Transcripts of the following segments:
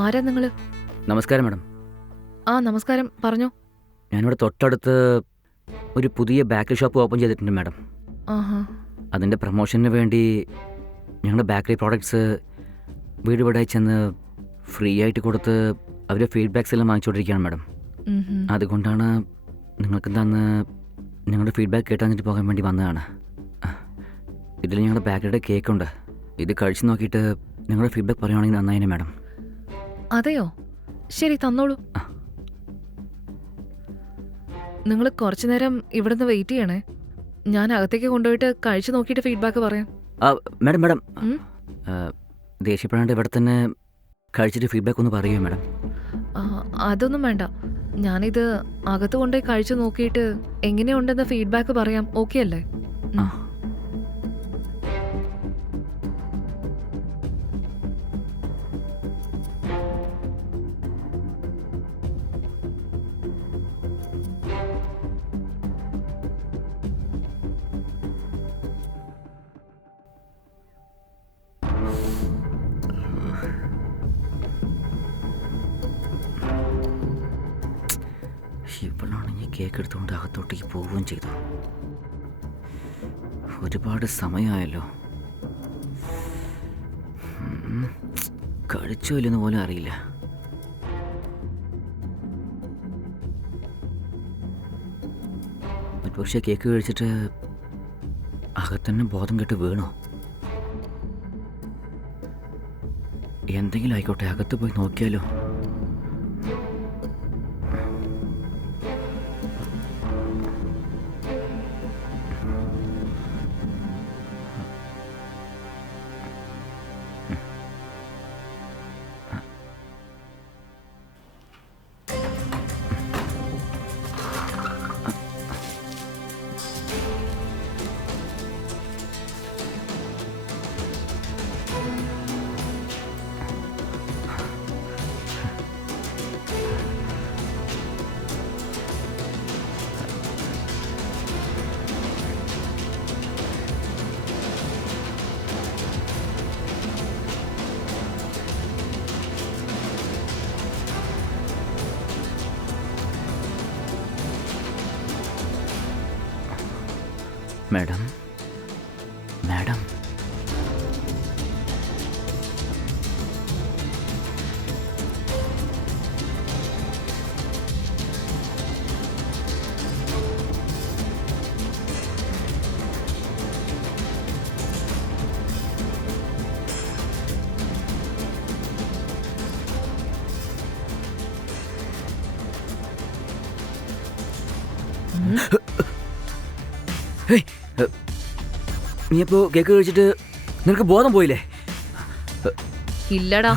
ആരാ നിങ്ങള്? നമസ്കാരം മാഡം. നമസ്കാരം, പറഞ്ഞോ. ഞാനിവിടെ തൊട്ടടുത്ത് ഒരു പുതിയ ബേക്കറി ഷോപ്പ് ഓപ്പൺ ചെയ്തിട്ടുണ്ട് മാഡം. ആഹാ. അതിൻ്റെ പ്രൊമോഷന് വേണ്ടി ഞങ്ങളുടെ ബേക്കറി പ്രോഡക്ട്സ് വീട് വീടായി ചെന്ന് ഫ്രീ ആയിട്ട് കൊടുത്ത് അവരുടെ ഫീഡ്ബാക്സ് എല്ലാം വാങ്ങിച്ചുകൊണ്ടിരിക്കുകയാണ് മാഡം. അതുകൊണ്ടാണ് നിങ്ങൾക്ക് തന്ന് നിങ്ങളുടെ ഫീഡ്ബാക്ക് കേട്ടാന്നിട്ട് പോകാൻ വേണ്ടി വന്നതാണ്. ഇതിൽ ഞങ്ങളുടെ ബേക്കറിയുടെ കേക്കുണ്ട്. ഇത് കഴിച്ച് നോക്കിയിട്ട് നിങ്ങളുടെ ഫീഡ്ബാക്ക് പറയുകയാണെങ്കിൽ നന്നായിനെ മാഡം. അതെയോ? ശരി, തന്നോളൂ. നിങ്ങൾ കുറച്ചു നേരം ഇവിടുന്ന് വെയിറ്റ് ചെയ്യണേ. ഞാൻ അകത്തേക്ക് കൊണ്ടുപോയിട്ട് കഴിച്ചു നോക്കിയിട്ട് ഫീഡ്ബാക്ക് പറയാം. മാഡം മാഡം ദേഷ്യപ്പെടാണ്ട് ഇവിടെ തന്നെ കഴിച്ചിട്ട് ഫീഡ്ബാക്ക് ഒന്ന് പറയുമോ മാഡം? അതൊന്നും വേണ്ട. ഞാനിത് അകത്ത് കൊണ്ടുപോയി കഴിച്ചു നോക്കിയിട്ട് എങ്ങനെയുണ്ടെന്ന് ഫീഡ്ബാക്ക് പറയാം. ഓക്കെ അല്ലേ? ഇവളാണെങ്കിൽ കേക്ക് എടുത്തുകൊണ്ട് അകത്തോട്ടേക്ക് പോവുകയും ചെയ്തു. ഒരുപാട് സമയമായല്ലോ. കഴിച്ചോ ഇല്ലെന്ന് പോലും അറിയില്ല. ഒരുപക്ഷെ കേക്ക് കഴിച്ചിട്ട് അകത്തന്നെ ബോധം കെട്ട് വീണോ? എന്തെങ്കിലും ആയിക്കോട്ടെ, അകത്ത് പോയി നോക്കിയാലോ. മാഡം മാഡം നീ അപ്പോ കേക്ക് കഴിച്ചിട്ട് നിനക്ക് ബോധം പോയില്ലേ? ഇല്ലടാ.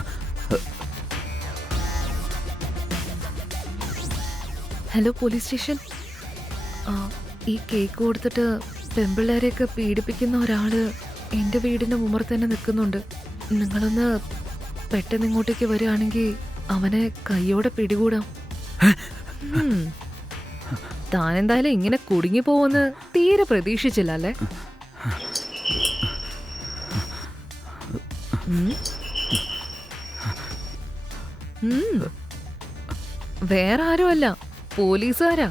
Hello, police station. ഈ കേക്ക് കൊടുത്തിട്ട് പെമ്പിള്ളേരെയൊക്കെ പീഡിപ്പിക്കുന്ന ഒരാള് എൻ്റെ വീടിൻ്റെ മുമ്പിൽ തന്നെ നിൽക്കുന്നുണ്ട്. നിങ്ങളൊന്ന് പെട്ടെന്ന് ഇങ്ങോട്ടേക്ക് വരികയാണെങ്കിൽ അവനെ കൈയോടെ പിടികൂടാം. താനെന്തായാലും ഇങ്ങനെ കുടുങ്ങി പോവെന്ന് തീരെ പ്രതീക്ഷിച്ചില്ല അല്ലേ? വേറെ ആരുമല്ല, പോലീസുകാരാ.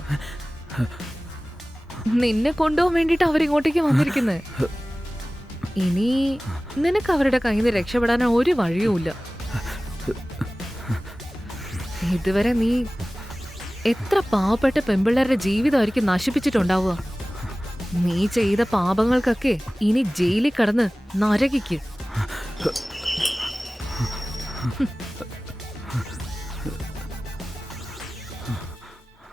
നിന്നെ കൊണ്ടുപോകാൻ വേണ്ടിട്ട് അവരിങ്ങോട്ടേക്ക് വന്നിരിക്കുന്നത്. ഇനി നിനക്ക് അവരുടെ കയ്യിൽ നിന്ന് രക്ഷപ്പെടാൻ ഒരു വഴിയുമില്ല. ഇതുവരെ നീ എത്ര പാവപ്പെട്ട പെമ്പിള്ളേരുടെ ജീവിതമായിരിക്കും നശിപ്പിച്ചിട്ടുണ്ടാവുക. നീ ചെയ്ത പാപങ്ങൾക്കൊക്കെ ഇനി ജയിലിൽ കിടന്ന് നരകിക്ക്.